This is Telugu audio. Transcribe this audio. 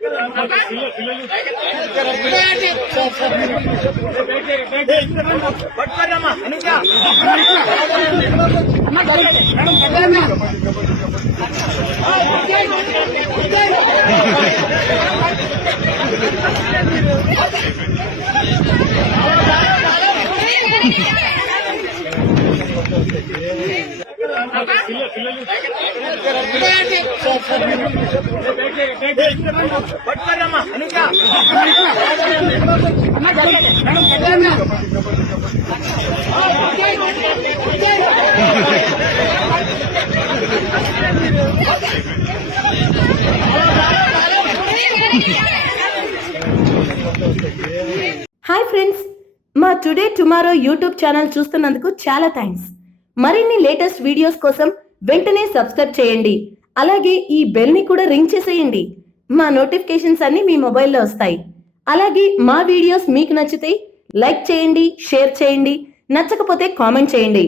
హాయ్ ఫ్రెండ్స్, మా టుడే టుమారో యూట్యూబ్ ఛానల్ చూస్తున్నందుకు చాలా థ్యాంక్స్. మరిన్ని లేటెస్ట్ వీడియోస్ కోసం వెంటనే సబ్స్క్రైబ్ చేయండి. అలాగే ఈ బెల్ ని కూడా రింగ్ చేసేయండి. మా నోటిఫికేషన్స్ అన్ని మీ మొబైల్లో వస్తాయి. అలాగే మా వీడియోస్ మీకు నచ్చితే లైక్ చేయండి, షేర్ చేయండి, నచ్చకపోతే కామెంట్ చేయండి.